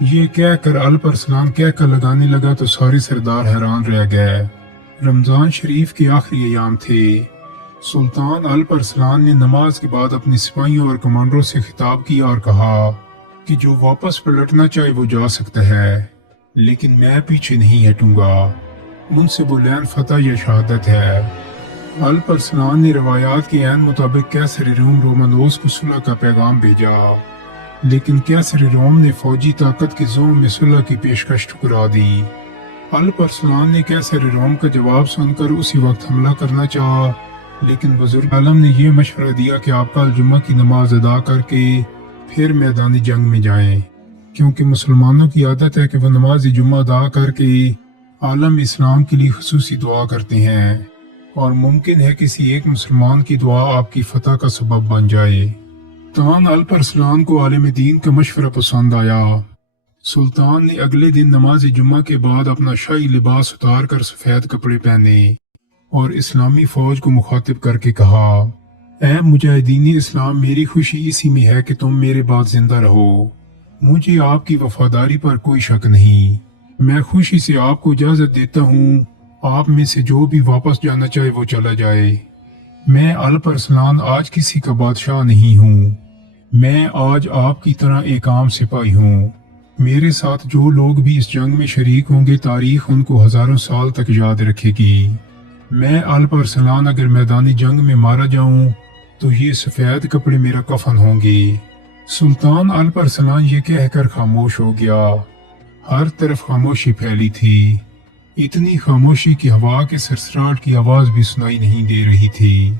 یہ کہہ کر الپ ارسلان کہہ کر لگانے لگا تو سارے سردار حیران رہ گئے۔ رمضان شریف کے آخری ایام تھے۔ سلطان الپ ارسلان نے نماز کے بعد اپنے سپاہیوں اور کمانڈروں سے خطاب کیا اور کہا کہ جو واپس پلٹنا چاہے وہ جا سکتا ہے، لیکن میں پیچھے نہیں ہٹوں گا۔ منصب العین فتح یا شہادت ہے۔ الپ ارسلان نے روایات کے عین مطابق قیصر روم رومانوس کو صلح کا پیغام بھیجا، لیکن قیصر روم نے فوجی طاقت کے زوم میں صلح کی پیشکش ٹھکرا دی۔ الپ ارسلان نے قیصر روم کا جواب سن کر اسی وقت حملہ کرنا چاہا، لیکن بزرگ عالم نے یہ مشورہ دیا کہ آپ کل جمعہ کی نماز ادا کر کے پھر میدان جنگ میں جائیں، کیونکہ مسلمانوں کی عادت ہے کہ وہ نماز جمعہ ادا کر کے عالم اسلام کے لیے خصوصی دعا کرتے ہیں، اور ممکن ہے کسی ایک مسلمان کی دعا آپ کی فتح کا سبب بن جائے۔ سلطان الپ ارسلان کو عالم دین کا مشورہ پسند آیا۔ سلطان نے اگلے دن نماز جمعہ کے بعد اپنا شاہی لباس اتار کر سفید کپڑے پہنے اور اسلامی فوج کو مخاطب کر کے کہا، اے مجاہدین اسلام، میری خوشی اسی میں ہے کہ تم میرے بعد زندہ رہو۔ مجھے آپ کی وفاداری پر کوئی شک نہیں۔ میں خوشی سے آپ کو اجازت دیتا ہوں، آپ میں سے جو بھی واپس جانا چاہے وہ چلا جائے۔ میں الپ ارسلان آج کسی کا بادشاہ نہیں ہوں، میں آج آپ کی طرح ایک عام سپاہی ہوں۔ میرے ساتھ جو لوگ بھی اس جنگ میں شریک ہوں گے، تاریخ ان کو ہزاروں سال تک یاد رکھے گی۔ میں الپ ارسلان اگر میدانی جنگ میں مارا جاؤں تو یہ سفید کپڑے میرا کفن ہوں گے۔ سلطان الپ ارسلان یہ کہہ کر خاموش ہو گیا۔ ہر طرف خاموشی پھیلی تھی، اتنی خاموشی کی ہوا کے سرسراہٹ کی آواز بھی سنائی نہیں دے رہی تھی۔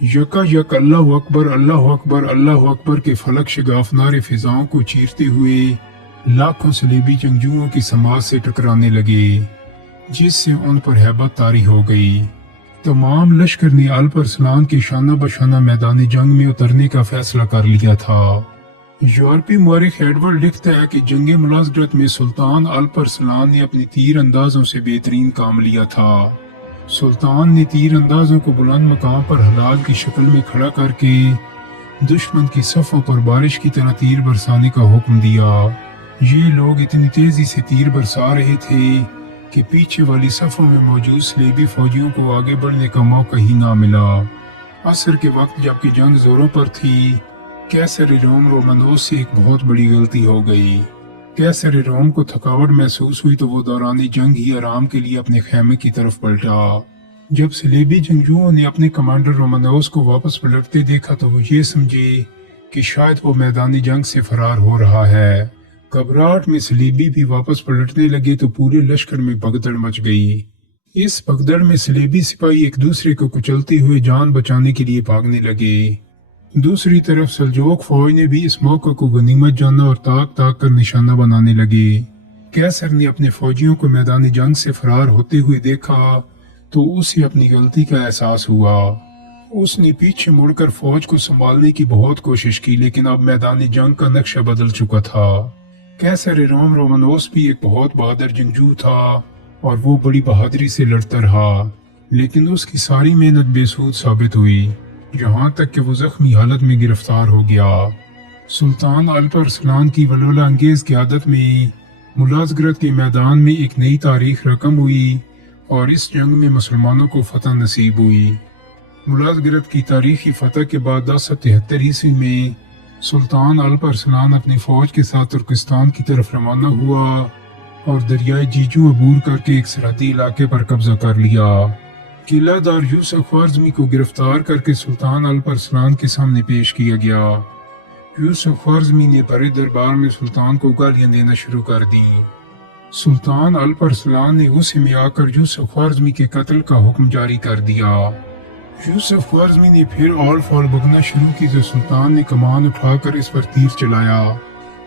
یکا یک اللہ اکبر اللہ اکبر اللہ اکبر کے فلک شگاف نعرے فضاؤں کو چیرتے ہوئے لاکھوں صلیبی جنگجوؤں کی سماج سے ٹکرانے لگے، جس سے ان پر ہیبت طاری ہو گئی۔ تمام لشکر نے الپ ارسلان کے شانہ بشانہ میدان جنگ میں اترنے کا فیصلہ کر لیا تھا۔ یورپی مورخ ایڈورڈ لکھتا ہے کہ جنگ ملازگرت میں سلطان الپ ارسلان نے اپنی تیر اندازوں سے بہترین کام لیا تھا۔ سلطان نے تیر اندازوں کو بلند مقام پر ہلال کی شکل میں کھڑا کر کے دشمن کی صفوں پر بارش کی طرح تیر برسانے کا حکم دیا۔ یہ لوگ اتنی تیزی سے تیر برسا رہے تھے کہ پیچھے والی صفوں میں موجود صلیبی فوجیوں کو آگے بڑھنے کا موقع ہی نہ ملا۔ عصر کے وقت جبکہ جنگ زوروں پر تھی، قیصر روم رومانوس سے ایک بہت بڑی غلطی ہو گئی۔ قیصر روم کو تھکاوٹ محسوس ہوئی تو وہ دوران جنگ ہی آرام کے لیے اپنے خیمے کی طرف پلٹا۔ جب صلیبی جنگجوؤں نے اپنے کمانڈر رومانوس کو واپس پلٹتے دیکھا تو وہ یہ سمجھے کہ شاید وہ میدانی جنگ سے فرار ہو رہا ہے۔ گھبراہٹ میں صلیبی بھی واپس پلٹنے لگے تو پورے لشکر میں بھگدڑ مچ گئی۔ اس بھگدڑ میں صلیبی سپاہی ایک دوسرے کو کچلتے ہوئے جان بچانے کے لیے بھاگنے لگے۔ دوسری طرف سلجوق فوج نے بھی اس موقع کو غنیمت جانا اور تاک تاک کر نشانہ بنانے لگے۔ قیصر نے اپنے فوجیوں کو میدانی جنگ سے فرار ہوتے ہوئے دیکھا تو اسے اپنی غلطی کا احساس ہوا۔ اس نے پیچھے مڑ کر فوج کو سنبھالنے کی بہت کوشش کی، لیکن اب میدانی جنگ کا نقشہ بدل چکا تھا۔ قیصر روم رومانوس بھی ایک بہت بہادر جنگجو تھا اور وہ بڑی بہادری سے لڑتا رہا، لیکن اس کی ساری محنت بے سود ثابت ہوئی، یہاں تک کہ وہ زخمی حالت میں گرفتار ہو گیا۔ سلطان الپ ارسلان کی ولولہ انگیز قیادت میں ملازگرت کے میدان میں ایک نئی تاریخ رقم ہوئی اور اس جنگ میں مسلمانوں کو فتح نصیب ہوئی۔ ملازگرت کی تاریخی فتح کے بعد 1073 عیسوی میں سلطان الپ ارسلان اپنی فوج کے ساتھ ترکستان کی طرف روانہ ہوا اور دریائے جیجو عبور کر کے ایک سرحدی علاقے پر قبضہ کر لیا۔ قلعہ دار یوسف خوارزمی کو گرفتار کر کے سلطان الپ ارسلان کے سامنے پیش کیا گیا۔ یوسف خوارزمی نے بڑے دربار میں سلطان کو گالیاں دینا شروع کر دیں۔ سلطان الپ ارسلان نے غصے میں آ کر یوسف خوارزمی کے قتل کا حکم جاری کر دیا۔ یوسف خوارزمی نے پھر آل فال بگنا شروع کی تو سلطان نے کمان اٹھا کر اس پر تیر چلایا،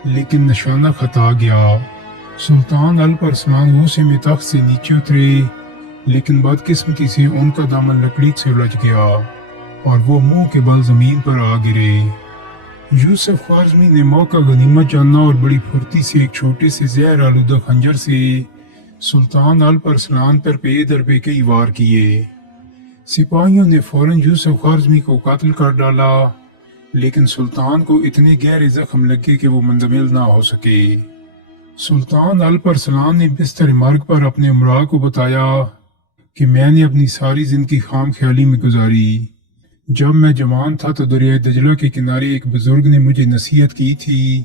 لیکن نشانہ خطا گیا۔ سلطان الپ ارسلان غصے میں تخت سے نیچے اترے، لیکن بدقسمتی سے ان کا دامن لکڑی سے الجھ گیا اور وہ منہ کے بل زمین پر آ گرے۔ یوسف خوارزمی نے موقع غنیمت جانا اور بڑی پھرتی سے ایک چھوٹے سے زہر آلودہ خنجر سے سلطان الپ ارسلان پر پے در پے کئی وار کیے۔ سپاہیوں نے فوراً یوسف خوارزمی کو قتل کر ڈالا، لیکن سلطان کو اتنے گہرے زخم لگے کہ وہ منجمل نہ ہو سکے۔ سلطان الپرسلان نے بستر مرگ پر اپنے امراء کو بتایا کہ میں نے اپنی ساری زندگی خام خیالی میں گزاری۔ جب میں جوان تھا تو دریائے دجلہ کے کنارے ایک بزرگ نے مجھے نصیحت کی تھی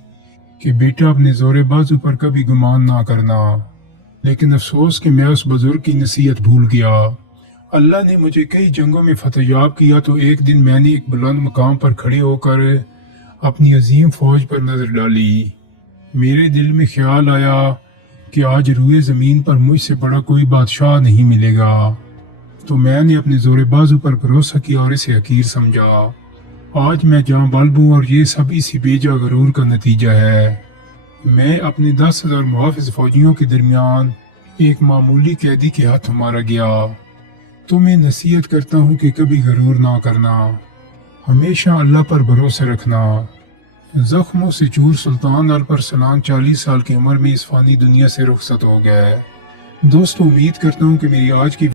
کہ بیٹا اپنے زور بازو پر کبھی گمان نہ کرنا، لیکن افسوس کہ میں اس بزرگ کی نصیحت بھول گیا۔ اللہ نے مجھے کئی جنگوں میں فتح یاب کیا تو ایک دن میں نے ایک بلند مقام پر کھڑے ہو کر اپنی عظیم فوج پر نظر ڈالی۔ میرے دل میں خیال آیا کہ آج روئے زمین پر مجھ سے بڑا کوئی بادشاہ نہیں ملے گا، تو میں نے اپنے زور بازو پر بھروسہ کیا اور اسے حقیر سمجھا۔ آج میں جاں بلب ہوں اور یہ سب اسی بیجا غرور کا نتیجہ ہے۔ میں اپنے 10,000 محافظ فوجیوں کے درمیان ایک معمولی قیدی کے ہاتھ مارا گیا۔ تمہیں نصیحت کرتا ہوں کہ کبھی غرور نہ کرنا، ہمیشہ اللہ پر بھروسہ رکھنا۔ زخموں سے چور سلطان الپرسلان 40 سال کی عمر میں اس فانی دنیا سے رخصت ہو گئے۔ دوستو، امید کرتا ہوں کہ میری آج کی